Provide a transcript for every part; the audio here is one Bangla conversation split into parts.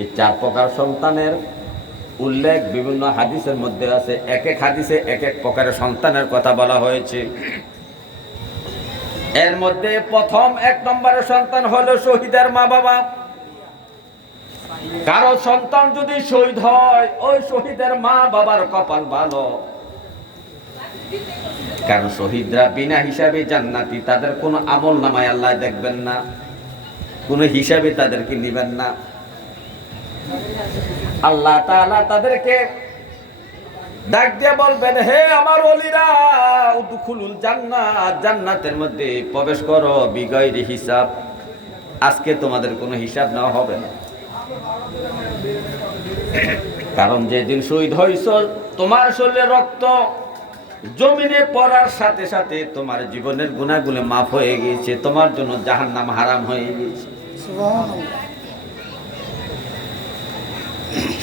এই 4 প্রকার সন্তানের উল্লেখ বিভিন্ন হাদিসের মধ্যে আছে। এক এক হাদিসে এক এক প্রকারের সন্তানের কথা বলা হয়েছে। এর মধ্যে প্রথম 1 নম্বরের সন্তান হলো শহীদের মা বাবা। কারো সন্তান যদি শহীদ হয়, ওই শহীদের মা বাবার কপাল ভালো। কারণ শহীদরা বিনা হিসাবে জান্নাতি, তাদের কোনো আমল নামায় আল্লাহ দেখবেন না, কোনো হিসাবে তাদেরকে নিবেন না। আল্লাহ তাআলা তাদেরকে ডাক দিয়ে বলবেন, হে আমার ওলিরা, উদখুলুল জান্নাত, জান্নাতের মধ্যে প্রবেশ করো বিগয়রি হিসাব। আজকে তোমাদের কোনো হিসাব নেওয়া হবে না। কারণ যেদিন শহীদ হইছ, তোমার শরীরে রক্ত জমিনে পড়ার সাথে সাথে তোমার জীবনের গুনাহগুলো মাফ হয়ে গিয়েছে, তোমার জন্য জাহান্নাম হারাম হয়ে গিয়েছে।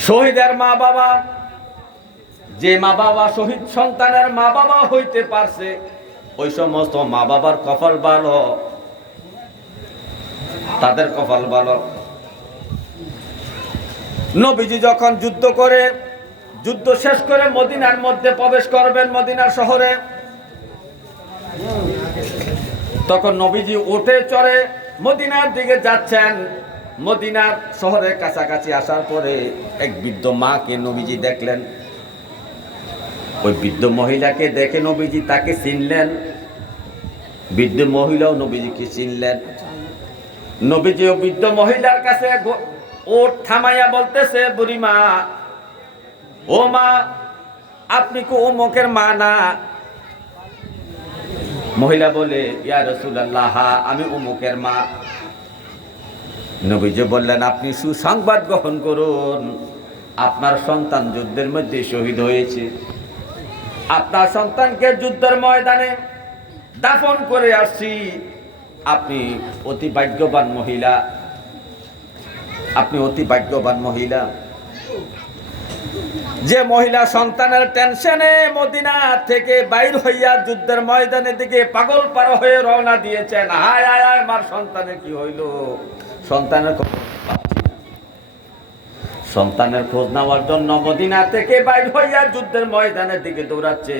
শহীদের মা বাবা, যে মা বাবা শহীদ সন্তানের মা বাবা হইতে পারছে, ওই সমস্ত মা বাবার কপাল ভালো, তাদের কপাল ভালো। নবীজি যখন যুদ্ধ করে, যুদ্ধ শেষ করে মদিনার মধ্যে প্রবেশ করবেন, মদিনার শহরে, তখন নবীজি উঠে চড়ে মদিনার দিকে যাচ্ছেন। মদিনার শহরের কাছাকাছি আসার পরে এক বৃদ্ধ মাকে নবীজি দেখলেন। ওই বৃদ্ধ মহিলাকে দেখে নবীজি তাকে চিনলেন, বৃদ্ধ মহিলাও নবীজিকে চিনলেন। নবীজি ও বৃদ্ধ মহিলার কাছে ওট থামাইয়া বলতেছে, বুড়িমা, ও মা, আপনি কি অমুকের মা না? মহিলা বলে, ইয়া রাসূলুল্লাহ, আমি অমুকের মা। নবীজি বললেন, আপনি সুসংবাদ গ্রহণ করুন, আপনার সন্তান যুদ্ধের মধ্যে শহীদ হয়েছে। আপনার সন্তানকে যুদ্ধের ময়দানে দাফন করে আসছি। আপনি অতি ভাগ্যবান মহিলা, আপনি অতি ভাগ্যবান মহিলা। যে মহিলা সন্তানের টেনশনে মদিনা থেকে বাইর হইয়া যুদ্ধের ময়দানের দিকে পাগল পারা হয়ে রওনা দিয়েছেন। হায় হায় হায়, আমার সন্তানের কি হইল? সন্তানের সন্তানের খোঁজ নেওয়ার জন্য মদিনা থেকে বাইর হইয়া যুদ্ধের ময়দানের দিকে দৌড়াচ্ছে।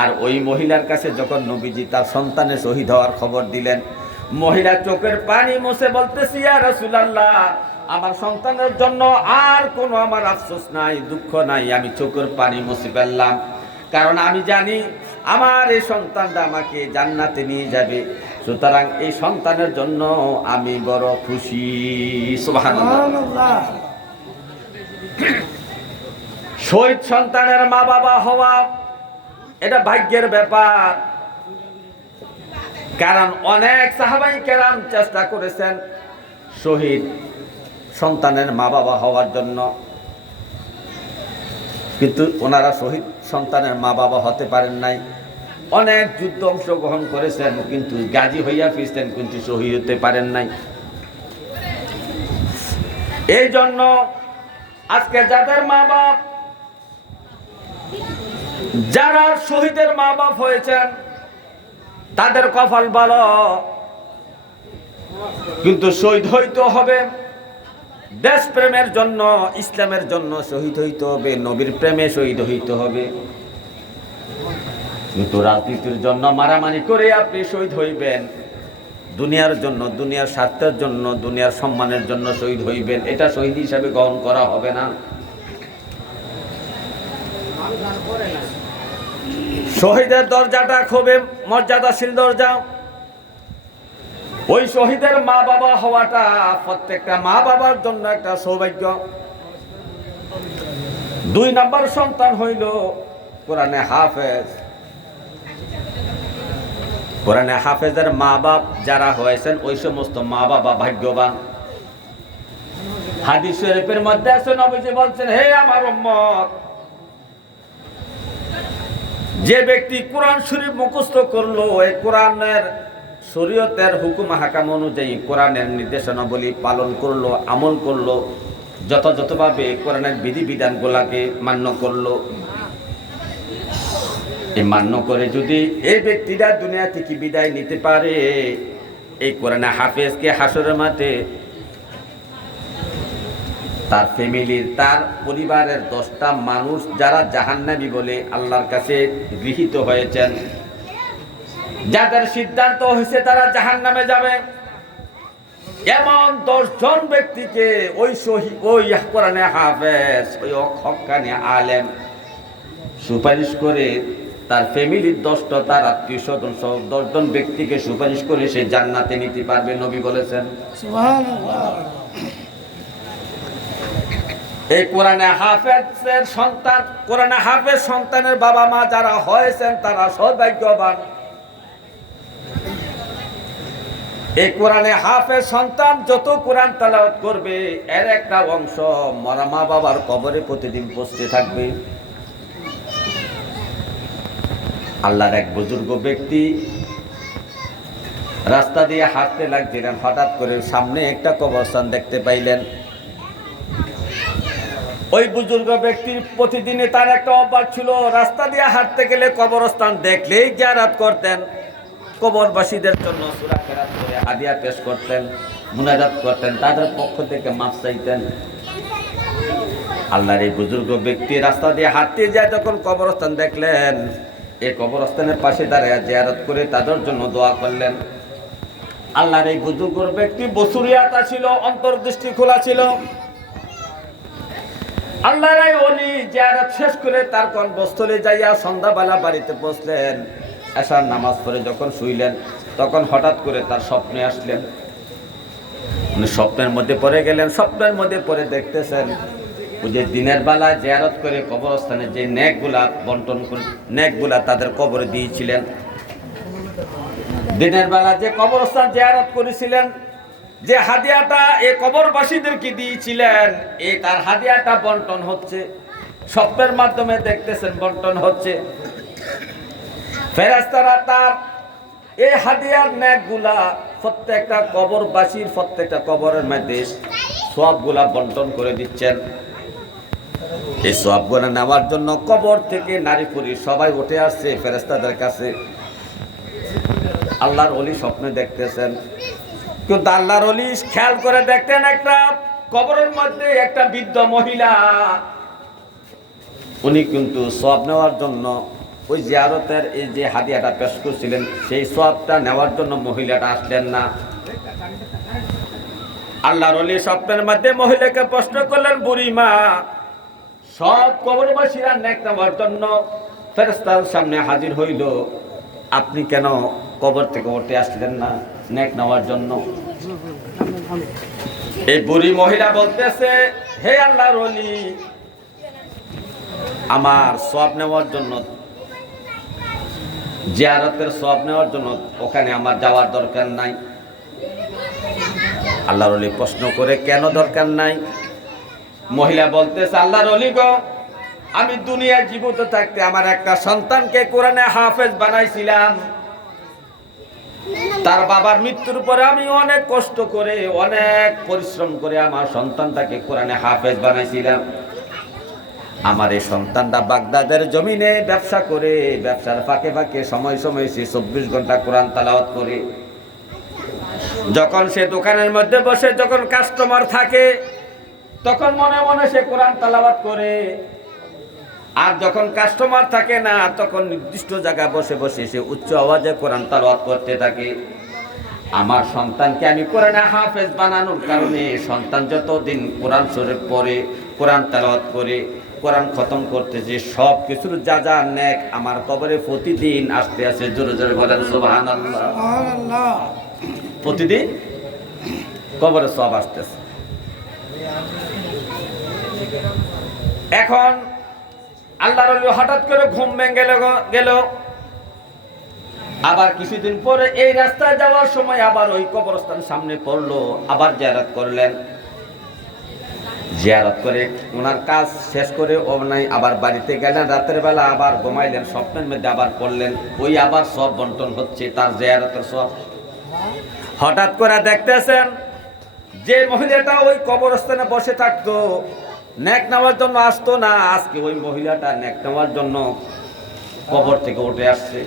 আর ওই মহিলার কাছে যখন নবীজি তার সন্তানের শহীদ হওয়ার খবর দিলেন, মহিলা চোখের পানি মুছে বলতেছে, ইয়া রাসূলুল্লাহ, আমার সন্তানের জন্য আর কোনো আমার আফসোস নাই, দুঃখ নাই, আমি চোখের পানি মুছে ফেললাম। কারণ আমি জানি আমার এই সন্তানটা আমাকে জান্নাতে নিয়ে যাবে। সুতরাং এই সন্তানের জন্য আমি বড় খুশি। সুবহানাল্লাহ। শহীদ সন্তানের মা বাবা হওয়া এটা ভাগ্যের ব্যাপার। কারণ অনেক সাহাবাই কেরাম চেষ্টা করেছেন শহীদ সন্তানের মা বাবা হওয়ার জন্য, কিন্তু ওনারা শহীদ সন্তানের মা বাবা হতে পারেন নাই। অনেক যুদ্ধ অংশগ্রহণ করেছেন, কিন্তু গাজী হইয়া ফিরছেন, কিন্তু শহীদ হতে পারেন নাই। এই জন্য আজকে যাদের মা বাপ, যারা শহীদের মা বাপ হয়েছেন, তাদের কপাল ভালো। কিন্তু শহীদ হইতে হবে দেশ প্রেমের জন্য, ইসলামের জন্য শহীদ হইতে হবে, নবীর প্রেমে শহীদ হইতে হবে। কিন্তু রাজনীতির জন্য মারামারি করে আপনি শহীদ হইবেন, দুনিয়ার জন্য, দুনিয়ার স্বার্থের জন্য, দুনিয়ার সম্মানের জন্য শহীদ হইবেন, এটা শহীদ হিসাবে গ্রহণ করা হবে না। শহীদের দরজাটা খুবই মর্যাদাশীল দরজা। ওই শহীদের মা বাবা হওয়াটা প্রত্যেকটা মা বাবার জন্য একটা সৌভাগ্য। 2 নম্বর সন্তান হইল কোরআনে হাফেজ। কোরআনে হাফেজের মা বাপ যারা হয়েছেন, ওই সমস্ত মা বাবা ভাগ্যবান। হাদিস শরীফের মধ্যে আছে, নবীজি বলছেন, হে আমার উম্মত, যে ব্যক্তি কোরআন শরীফ মুখস্থ করলো, এই কোরআনের শরীয়তের হুকুম হাকাম অনুযায়ী কোরআনের নির্দেশনাবলী পালন করলো, আমল করলো, যথাযথভাবে কোরআনের বিধিবিধানগুলোকে মান্য করলো, এই মান্য করে যদি এই ব্যক্তিরা দুনিয়া থেকে বিদায় নিতে পারে, এই কোরআনে হাফেজকে হাসরের মাঠে তার ফ্যামিলির, তার পরিবারের 10টা মানুষ যারা জাহান্নামী বলে আল্লাহর কাছে গৃহীত হয়েছেন, যাদের সিদ্ধান্ত হয়েছে তারা জাহান্নামে যাবে, এমন 10 জন ব্যক্তিকে ওই কোরআনে হাফেজ, ওই হক্কানি আলেম সুপারিশ করে, তার ফ্যামিলির 10টা, তার আত্মীয় স্বজন সহ 10 জন ব্যক্তিকে সুপারিশ করে সে জান্নাতে নিতে পারবে। নবী বলেছেন সুবহানাল্লাহ। এই কোরআনে হাফেজের সন্তান, কোরআনে হাফেজ সন্তানের বাবা মা যারা হয়েছেন তারা সৌভাগ্যবান। এই কোরআনে হাফেজ সন্তান যত কোরআন তেলাওয়াত করবে এর একটা অংশ মরা মা বাবার কবরে প্রতিদিন পৌঁছতে থাকবে। আল্লাহর এক বুজুর্গ ব্যক্তি রাস্তা দিয়ে হাঁটতে লাগছিলেন, হঠাৎ করে সামনে একটা কবরস্থান দেখতে পাইলেন। ওই বুজুর্গ ব্যক্তির প্রতিদিনে তার একটা অভ্যাস ছিল, রাস্তা দিয়ে হাঁটতে গেলে কবরস্থান দেখলেই জিয়ারত করতেন, কবরবাসীদের জন্য সূরা কেরাত করে হাদিয়া পেশ করতেন, মুনাজাত করতেন, তাদের পক্ষ থেকে মাফ চাইতেন। আল্লাহর এই বুজুর্গ ব্যক্তি রাস্তা দিয়ে হাঁটতে যায়, যখন কবরস্থান দেখলেন, এই কবরস্থানের পাশে দাঁড়িয়ে জিয়ারত করে তাদের জন্য দোয়া করলেন। আল্লাহর এই বুজুর্গ ব্যক্তি বসুরিয়াতা ছিল, অন্তর্দৃষ্টি খোলা ছিল। আল্লাহর এই ওলি জিয়ারত শেষ করে তার কর্মস্থলে যাইয়া সন্ধ্যাবেলা বাড়িতে পৌঁছলেন। এশার নামাজ পড়ে যখন শুইলেন, তখন হঠাৎ করে তার স্বপ্নে আসলেন। স্বপ্নের মধ্যে পড়ে গেলেন। স্বপ্নের মধ্যে পড়ে দেখতেছেন ওই যে দিনের বেলা জিয়ারত করে কবরস্থানে যে নেকগুলা বন্টন করে, নেকগুলা তাদের কবরে দিয়েছিলেন। দিনের বেলা যে কবরস্থান জিয়ারত করেছিলেন, যে হাদিয়াটা এই কবরবাসীদেরকে দিয়েছিলেন, এই তার হাদিয়াটা বন্টন হচ্ছে। স্বপ্নের মাধ্যমে দেখতেছেন বন্টন হচ্ছে। ফেরেশতারা তার এই হাদিয়ার নেকগুলা প্রত্যেকটা কবরবাসীর প্রত্যেকটা কবরের মধ্যে সওয়াবগুলা বন্টন করে দিচ্ছেন। এই সওয়াবগুলা নেওয়ার জন্য কবর থেকে নারী পুরুষ সবাই উঠে আসছে ফেরেশতাদের কাছে। আল্লাহর ওলি স্বপ্নে দেখতেছেন, কিন্তু আল্লাহর ওলি খেয়াল করে দেখতেন একটা কবরের মধ্যে একটা বৃদ্ধ মহিলা, উনি কিন্তু সওয়াব নেওয়ার জন্য ওই জিয়ারতের এই যে হাদিয়াটা পেশ করছিলেন, সেই সওয়াবটা নেওয়ার জন্য মহিলাটা আসলেন না। আল্লাহর ওলি স্বপ্নের মধ্যে মহিলাকে প্রশ্ন করলেন, বুড়ি মা, সব কবরবাসীরা নেক নেওয়ার জন্য ফেরেশতার সামনে হাজির হইল, আপনি কেন কবর থেকে উঠে আসলেন না নেক নেওয়ার জন্য? এই বুড়ি মহিলা বলতেছে, হে আল্লাহর ওলি, আমার সওয়াব নেওয়ার জন্য, জিয়ারতের সওয়াব নেওয়ার জন্য ওখানে আমার যাওয়ার দরকার নাই। আল্লাহর ওলি প্রশ্ন করে, কেন দরকার নাই? মহিলা বলতেছে, আল্লাহর ওলি গো, আমি দুনিয়ায় জীবিত থাকতে আমার একটা সন্তানকে কোরআনে হাফেজ বানাইছিলাম। তার বাবার মৃত্যুর পরে আমি অনেক কষ্ট করে, অনেক পরিশ্রম করে আমার সন্তানটাকে কোরআনে হাফেজ বানাইছিলাম। আমার এই সন্তানটা বাগদাদের জমিনে ব্যবসা করে, ব্যবসার ফাঁকে ফাঁকে সময় সময় সে 24 ঘন্টা কোরআন তেলাওয়াত করে। যখন সে দোকানের মধ্যে বসে, যখন কাস্টমার থাকে, তখন মনে মনে সে কোরআন তেলাওয়াত করে। আর যখন কাস্টমার থাকে না, তখন নির্দিষ্ট জায়গায় বসে বসে সে উচ্চ আওয়াজে কোরআন তেলাওয়াত করতে থাকে। আমার সন্তানকে আমি কোরআনে হাফেজ বানানোর কারণে সন্তান যতদিন কোরআন শরীফ পড়ে, কোরআন তেলাওয়াত করে, কোরআন খতম করতেছে, সব কিছুর যা যা নেক আমার কবরে প্রতিদিন আসতে আছে। জোরে জোরে বলেন সুবহানাল্লাহ। সুবহানাল্লাহ। প্রতিদিন কবরে সব আসতেছে। এখন আল্লাহর ওলি হঠাৎ করে ঘুম ভেঙে গেল। আবার কিছুদিন পরে এই রাস্তায় যাওয়ার সময় আবার ওই কবরস্থান সামনে পড়লো, আবার জিয়ারত করলেন। জিয়ারত করে ওনার কাজ শেষ করে আবার বাড়িতে গেলেন। রাতের বেলা আবার ঘুমাইলেন, স্বপ্নের মধ্যে আবার পড়লেন, ওই আবার সব বন্টন হচ্ছে, তার জিয়ারতের সব। হঠাৎ করে দেখতেছেন যে মহিলাটা ওই কবরস্থানে বসে থাকতো, নেক নেওয়ার জন্য আসতো না, আজকে ওই মহিলাটা নেক নেওয়ার জন্য কবর থেকে উঠে আসছে।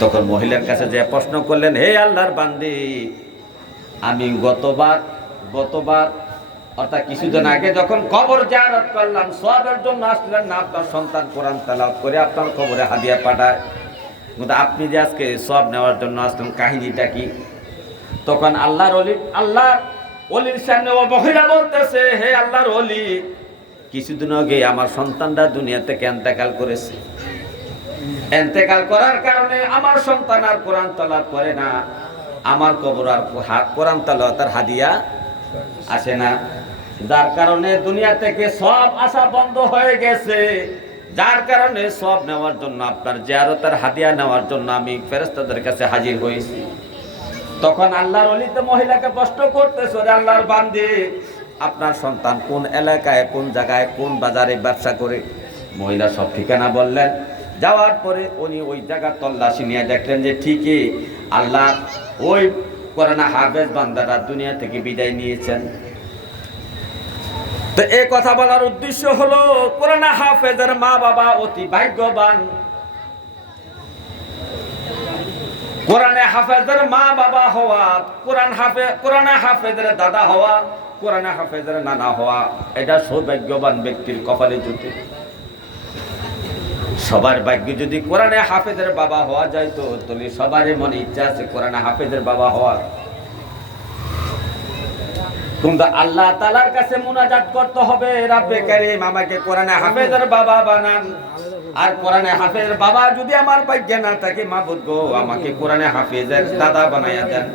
তখন মহিলার কাছে যে প্রশ্ন করলেন, হে আল্লাহর বান্দি, আমি গতবার অর্থাৎ কিছুদিন আগে যখন কবর জিয়ারত করলাম, সওয়াবের জন্য আসলেন না, আপনার সন্তান কোরআন তেলাওয়াত করে আপনার কবরে হাদিয়া পাঠায়, কিন্তু আপনি যে আজকে সওয়াব নেওয়ার জন্য আসলেন, কাহিনীটা কি? তখন আল্লাহর ওলির সামনে ও মহিলা বলতেছে, হে আল্লাহর ওলি, কিছুদিন আগে আমার সন্তানটা দুনিয়া থেকে ইন্তেকাল করেছে। ইন্তেকাল করার কারণে আমার সন্তান আর কোরআন তেলাওয়াত করে না, আমার কবর আর কোরআন তেলাওয়াতের হাদিয়া আসে না, যার কারণে দুনিয়া থেকে সব আশা বন্ধ হয়ে গেছে। যার কারণে সব নেওয়ার জন্য, আপনার জিয়ারতের হাদিয়া নেওয়ার জন্য আমি ফেরেশতাদের কাছে হাজির হয়েছি। তখন আল্লাহর ওলি তো মহিলাকে প্রশ্ন করতেছে, ওরে আল্লাহর বান্দে, আপনার সন্তান কোন এলাকায়, কোন জায়গায়, কোন বাজারে ব্যবসা করে? মহিলা সব ঠিকানা বললেন। যাওয়ার পরে উনি ওই জায়গার তল্লাশি নিয়ে দেখলেন যে ঠিকই আল্লাহ ওই কোরআন হাফেজ বান্দারা দুনিয়া থেকে বিদায় নিয়েছেন। তো এই কথা বলার উদ্দেশ্য হলো, কোরআন হাফেজের মা বাবা অতি ভাগ্যবান। কোরআনে হাফেজের মা বাবা হওয়া, কোরআনে হাফেজের দাদা হওয়া, কোরআনে হাফেজের নানা হওয়া, এটা সৌভাগ্যবান ব্যক্তির কপালে জুটে। সবার ভাগ্য যদি কোরআনে হাফেজের বাবা হওয়া যায়, তো তাহলে সবারই মনে ইচ্ছা আছে কোরআনে হাফেজের বাবা হওয়া। কিন্তু আল্লাহ তাআলার কাছে মুনাজাত করতে হবে, রব্বে কারীম আমাকে কোরআনে হাফেজের বাবা বানান। আর কোরআনে হাফেজের বাবা যদি আমার ভাগ্যে না থাকে, মাবুদ গো আমাকে কোরআনে হাফেজের দাদা বানায়া দেন।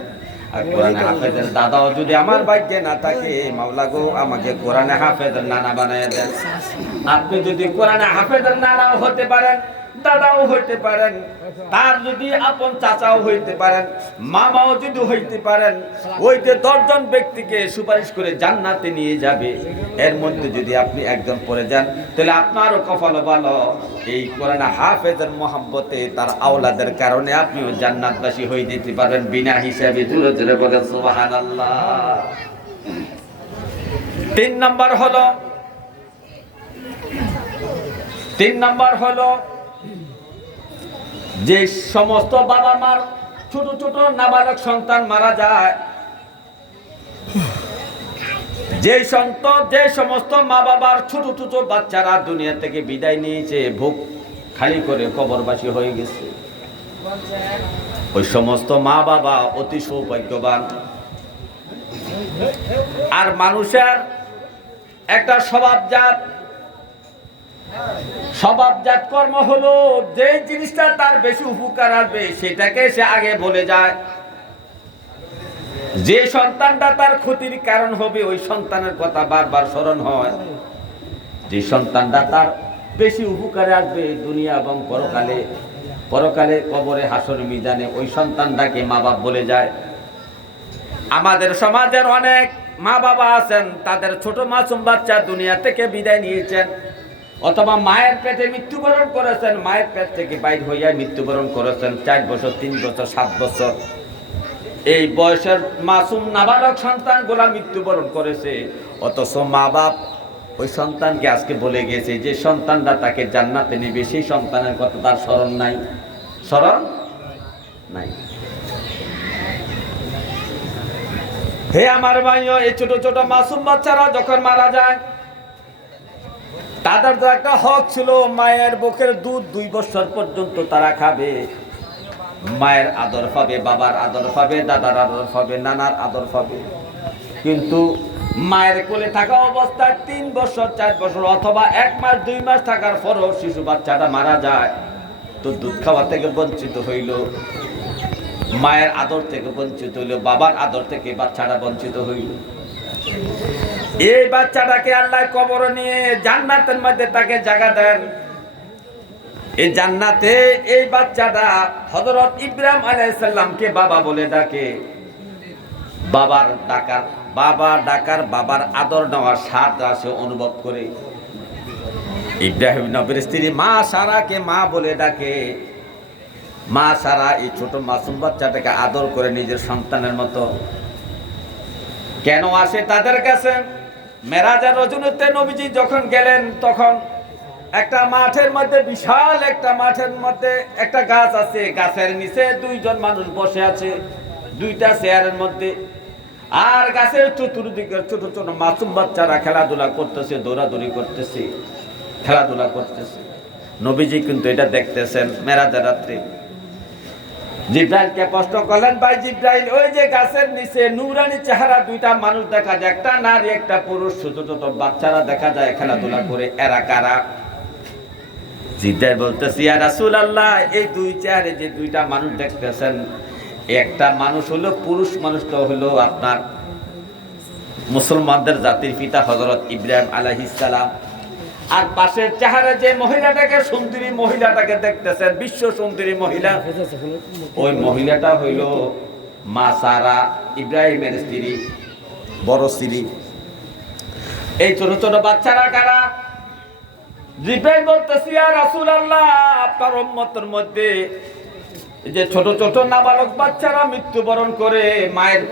আর কোরআনে হাফেজের দাদাও যদি আমার ভাগ্যে না থাকে, মাওলা গো আমাকে কোরআনে হাফেজের নানা বানায়া দেন। আপনি যদি কোরআনে হাফেজের নানাও হতে পারেন, দাদাও হইতে পারেন, তার যদি আপন চাচাও হইতে পারেন, মামাও যদি হইতে পারেন, ওই যে 10 জন ব্যক্তিকে সুপারিশ করে জান্নাতে নিয়ে যাবে, এর মধ্যে যদি আপনি একজন পড়ে যান, তাহলে আপনারও কপাল ভালো। এই কোরআন হাফেজের মহব্বতে তার আওলাদের কারণে আপনিও জান্নাতবাসী হয়ে যেতে পারবেন বিনা হিসাবে। জোরে জোরে বলেন সুবহানাল্লাহ। 3 নাম্বার হলো যে সমস্ত বাবা মার ছোট ছোট নাবালক সন্তান মারা যায়, যে সমস্ত মা বাবার ছোট ছোট বাচ্চারা দুনিয়া থেকে বিদায় নিয়েছে, বুক খালি করে কবরবাসী হয়ে গেছে, ওই সমস্ত মা বাবা অতি সৌভাগ্যবান। আর মানুষের একটা স্বভাবজাত কর্ম হলো, যে জিনিসটা তার বেশি উপকার আসবে সেটাকে সে আগে বলে যায়। যে সন্তানটা তার ক্ষতির কারণ হবে, ওই সন্তানের কথা বারবার স্মরণ হয়। যে সন্তানটা তার বেশি উপকারে আসবে দুনিয়া এবং পরকালে কবরে হাসর মিজানে, ওই সন্তানটাকে মা বাপ বলে যায়। আমাদের সমাজের অনেক মা বাবা আছেন, তাদের ছোট মাসুম বাচ্চা দুনিয়া থেকে বিদায় নিয়েছেন, অথবা মায়ের পেটে মৃত্যুবরণ করেছেন, মায়ের পেট থেকে বাইর হইয়া মৃত্যুবরণ করেছেন 4 বছর, 3 বছর, 7 বছর। এই বয়সের মাসুম নাবালক সন্তানগুলা মৃত্যুবরণ করেছে, অথচ মা বাপ ওই সন্তানকে আজকে বলে গেছে যে সন্তানটা তাকে জান্নাতে নেবে, সেই সন্তানের কথা তার স্মরণ নাই। হে আমার ভাইও, এই ছোট ছোট মাসুম বাচ্চারা যখন মারা যায়, তাদের তো একটা হক ছিল, মায়ের বুকের দুধ 2 বছর পর্যন্ত তারা খাবে, মায়ের আদর পাবে, বাবার আদর পাবে, দাদার আদর পাবে, নানার আদর পাবে। কিন্তু মায়ের কোলে থাকা অবস্থায় 3 বছর, 4 বছর অথবা 1 মাস, 2 মাস থাকার পরও শিশু বাচ্চাটা মারা যায়, তো দুধ খাওয়া থেকে বঞ্চিত হইল, মায়ের আদর থেকে বঞ্চিত হইল, বাবার আদর থেকে বাচ্চাটা বঞ্চিত হইল। এই বাচ্চাটাকে আল্লাহ কবর নিয়ে জান্নাতের মধ্যে তাকে জায়গা দেন। এই জান্নাতে এই বাচ্চাটা হযরত ইব্রাহিম আলাইহিস সালামকে বাবা বলে ডাকে। বাবার আদর নেওয়ার স্বাদ সে অনুভব করে। ইব্রাহিম নবীর স্ত্রী মা সারাকে মা বলে ডাকে। মা সারা এই ছোট মাসুম বাচ্চাটাকে আদর করে নিজের সন্তানের মতো। কেন আসে তাদের কাছে? মেরাজের রজনীতে নবীজি যখন গেলেন, তখন একটা মাঠের মধ্যে, বিশাল একটা মাঠের মধ্যে একটা গাছ আছে, গাছের নিচে 2 জন মানুষ বসে আছে 2টা চেয়ারের মধ্যে। আর গাছের চতুর্দিকে ছোট ছোট মাসুম বাচ্চারা খেলাধুলা করতেছে, দৌড়াদৌড়ি করতেছে, খেলাধুলা করতেছে। নবীজি কিন্তু এটা দেখতেছেন মেরাজের রাত্রে। জিব্রাইলকে প্রশ্ন করলেন, ভাই জিব্রাইল, ওই যে গাছের নিচে নূরানি চেহারা দুইটা মানুষ দেখা যায়, একটা নারী একটা পুরুষ, ছোট ছোট বাচ্চারা দেখা যায় খেলাধুলা করে, এরা কারা? জিব্রাইল বলতেছে, ইয়া রাসূলুল্লাহ, এই দুই চেহারে যে দুইটা মানুষ দেখতেছেন, একটা মানুষ হলো পুরুষ, মানুষটা হলো আপনার মুসলমানদের জাতির পিতা হযরত ইব্রাহিম আলাইহিস সালাম। আর পাশের চেহারা যে মহিলাটাকে, সুন্দরী মহিলাটাকে দেখতেছেন, বিশ্ব সুন্দরী মহিলা, ওই মহিলাটা হইল মা সারা, ইব্রাহিমের স্ত্রী, বড় স্ত্রী। এই ছোট ছোট বাচ্চারা কারা? জিব্রাইল বলতেছে, ইয়া রাসূলুল্লাহ, আপনার উম্মতের মধ্যে যে ছোট ছোট নাবালক বাচ্চারা মৃত্যুবরণ করে মায়ের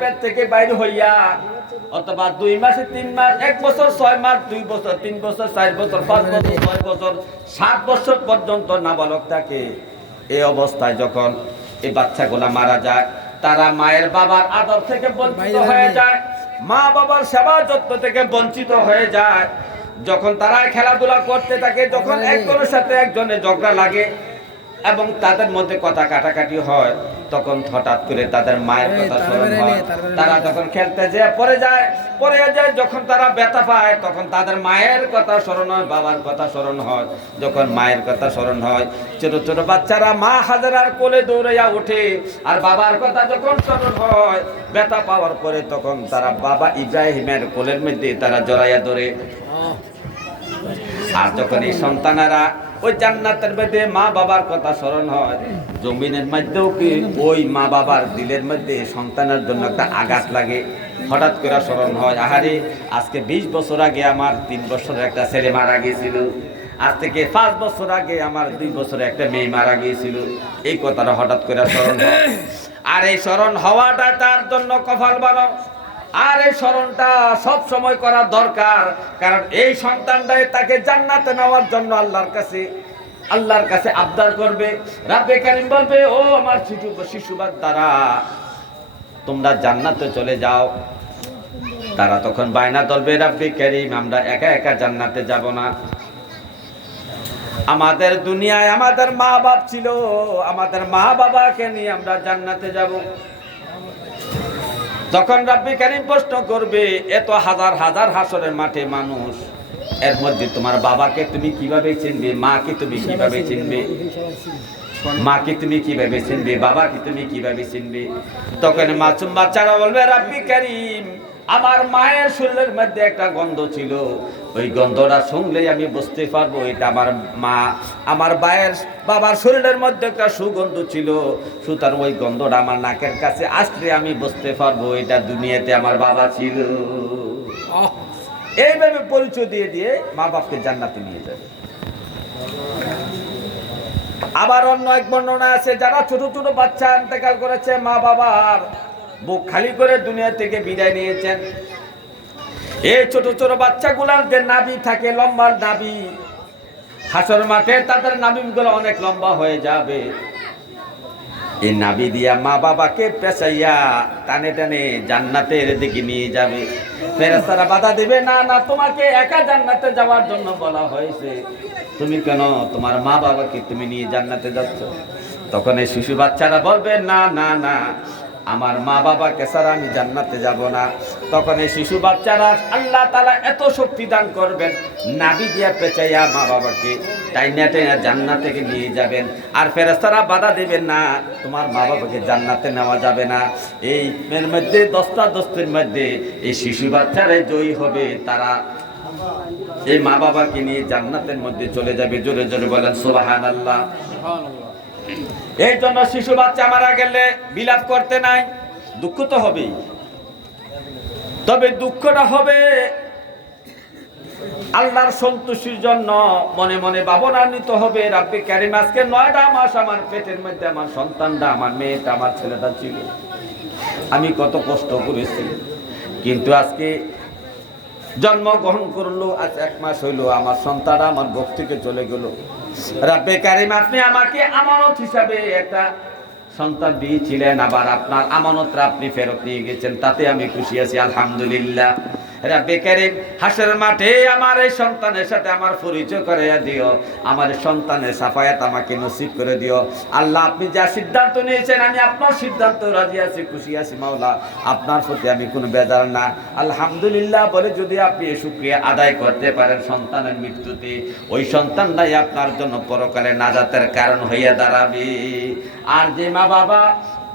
পেট থেকে বাইরে হইয়া, অথবা 2 মাসে 3 মাস, 1 বছর 6 মাস, 2 বছর 3 বছর 4 বছর 5 বছর 6 বছর 7 বছর পর্যন্ত নাবালক থাকে। এই অবস্থায় যখন এই বাচ্চাগুলা মারা যায়, তারা মায়ের বাবার আদর থেকে বঞ্চিত হয়ে যায়, মা বাবার সেবা যত্ন থেকে বঞ্চিত হয়ে যায়। যখন তারা খেলাধুলা করতে থাকে, যখন একজনের সাথে একজনের ঝগড়া লাগে এবং তাদের মধ্যে কথা কাটাকাটি হয়, তখন হঠাৎ করে তাদের মায়ের কথা স্মরণ হয়। তারা যখন খেলতে যায় পড়ে যায়, যখন তারা ব্যথা পায়, তখন তাদের মায়ের কথা স্মরণ হয়, বাবার কথা স্মরণ হয়। যখন মায়ের কথা স্মরণ হয়, ছোট ছোট বাচ্চারা মা হাজেরার কোলে দৌড়াইয়া ওঠে। আর বাবার কথা যখন স্মরণ হয়, ব্যথা পাওয়ার পরে, তখন তারা বাবা ইব্রাহিমের কোলের মধ্যে তারা জড়াইয়া ধরে। আর যখন এই সন্তানেরা ওই জান্নাতের মধ্যে মা বাবার কথা স্মরণ হয়, জমিনের মধ্যেও কি ওই মা বাবার দিলের মধ্যে সন্তানের জন্য একটা আঘাত লাগে। হঠাৎ করে স্মরণ হয়, আহারে, আজকে 20 বছর আগে আমার 3 বছরের একটা ছেলে মারা গিয়েছিল, আজ থেকে 5 বছর আগে আমার 2 বছরের একটা মেয়ে মারা গিয়েছিল। এই কথাটা হঠাৎ করে স্মরণ হয়। আর এই স্মরণ হওয়াটা তার জন্য কপাল ভালো। আর এই স্মরণটা সব সময় করা দরকার, কারণ এই সন্তানটাই তাকে জান্নাতে নেওয়ার জন্য আল্লাহর কাছে আবদার করবে। রাব্বে কারীম বলবে, ও আমার শিশু বাচ্চারা, তোমরা জান্নাতে চলে যাও। তারা তখন বায়না ধরবে, রাব্বে কারীম, আমরা একা একা জান্নাতে যাব না। আমাদের দুনিয়ায় আমাদের মা বাপ ছিল, আমাদের মা বাবাকে নিয়ে আমরা জান্নাতে যাব। তখন রাব্বে কারীম প্রশ্ন করবে, এত হাজার হাজার হাসরের মাঠে মানুষ, এর মধ্যে তোমার বাবাকে তুমি কিভাবে চিনবে? মাকে তুমি কিভাবে চিনবে? মাকে তুমি কিভাবে চিনবে? বাবাকে তুমি কিভাবে চিনবে? তখন মাসুম বাচ্চারা বলবে, রাব্বে কারীম, আমার মায়ের শরীরের মধ্যে একটা গন্ধ ছিল, ওই গন্ধটা শুনলেই আমি বুঝতে পারবো এটা আমার মা। আমার বাবার শরীরের মধ্যে একটা সুগন্ধ ছিল, সুতরাং ওই গন্ধটা আমার নাকের কাছে আসলে আমি বুঝতে পারবো এটা দুনিয়াতে আমার বাবা ছিল। এইভাবে পরিচয় দিয়ে দিয়ে মা বাপকে জান্নাতে নিয়ে যাবে। আবার অন্য এক বর্ণনা আছে, যারা ছোট ছোট বাচ্চা ইন্তেকাল করেছে, মা বাবার বুক খালি করে দুনিয়া থেকে বিদায় নিয়েছেন, এই ছোট ছোট বাচ্চাগুলার যে নাভি থাকে, লম্বা নাভি, হাসর মাঠে তাদের নাভিগুলো অনেক লম্বা হয়ে যাবে। এই নাভি দিয়া মা বাবাকে পেঁচাইয়া টানে টানে জান্নাতের দিকে নিয়ে যাবে। ফেরেশতারা বাধা দিবে, না না, তোমাকে একা জান্নাতে যাওয়ার জন্য বলা হয়েছে, তুমি কেন তোমার মা বাবাকে তুমি নিয়ে জান্নাতে যাচ্ছ? তখন এই শিশু বাচ্চারা বলবে, না না না, আমার মা বাবাকে ছাড়া আমি জান্নাতে যাব না। তখন এই শিশু বাচ্চারা আল্লাহ তাআলা এত শক্তি দান করবেন, নাভি দিয়া পেঁচাইয়া মা বাবাকে টাইনা টাইনা জান্নাতে নিয়ে যাবেন। আর ফেরেশতারা বাধা দিবেন, না, তোমার মা বাবাকে জান্নাতে নেওয়া যাবে না। এই এর মধ্যে দস্তার মধ্যে এই শিশু বাচ্চারাই জয়ী হবে, তারা এই মা বাবাকে নিয়ে জান্নাতের মধ্যে চলে যাবে। জোরে জোরে বলেন সুবহানাল্লাহ। এই জন্য শিশু বাচ্চা মারা গেলে বিলাপ করতে নাই, দুঃখ তো হবেই, তবে দুঃখটা হবে আল্লাহর সন্তুষ্টির জন্য। মনে মনে ভাবনান্বিত হবে, রাব্বে কারীম, আজকে 9টা মাস আমার পেটের মধ্যে আমার সন্তানটা, আমার মেয়েটা, আমার ছেলেটা ছিল, আমি কত কষ্ট করেছি, কিন্তু আজকে জন্মগ্রহণ করলো, আজ 1 মাস হইলো, আমার সন্তানটা আমার বুক থেকে চলে গেল। রাব্বে কারীম, আপনি আমাকে আমানত হিসাবে একটা সন্তান দিয়েছিলেন, আবার আপনার আমানতটা আপনি ফেরত নিয়ে গেছেন, তাতে আমি খুশি আছি আলহামদুলিল্লাহ। রাব্বে কারীম, হাসরের মাঠে আমার এই সন্তানের সাথে আমার পরিচয় করাইয়া দিও, আমার সন্তানের সাফায়াত আমাকে নসিব করে দিও। আল্লাহ, আপনি যা সিদ্ধান্ত নিয়েছেন আমি আপনার সিদ্ধান্ত রাজি আছি, খুশি আছি মাওলা, আপনার প্রতি আমি কোনো বেজার না। আলহামদুলিল্লাহ বলে যদি আপনি এই শুকরিয়া আদায় করতে পারেন সন্তানের মৃত্যুতে, ওই সন্তানটাই আপনার জন্য পরকালে নাজাতের কারণ হইয়া দাঁড়াবে। আর যে মা বাবা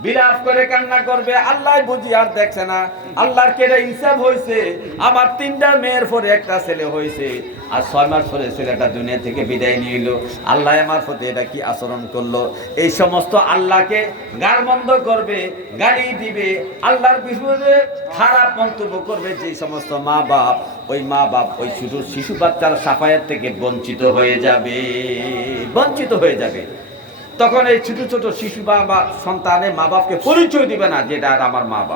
বিলাপ করে কান্না করবে, আল্লাহ বুঝি আর দেখছে না, আল্লাহর কেড়ে হিসাব হয়েছে, আমার 3টা মেয়ের পরে একটা ছেলে হয়েছে, আর 6 মাস পরে ছেলেটা দুনিয়া থেকে বিদায় নিয়ে এলো, আল্লাহ আমার প্রতি এটা কি আচরণ করলো। এই সমস্ত আল্লাহকে গালমন্দ করবে, গালি দিবে, আল্লাহর বিরুদ্ধে খারাপ মন্তব্য করবে যে সমস্ত মা বাপ, ওই মা বাপ ওই ছোট শিশু বাচ্চার সাফায়াত থেকে বঞ্চিত হয়ে যাবে, বঞ্চিত হয়ে যাবে। তখন এই ছোট ছোট শিশু বা সন্তানের মা বাপকে পরিচয় দিবে না যেটা আর আমার মা বাপ।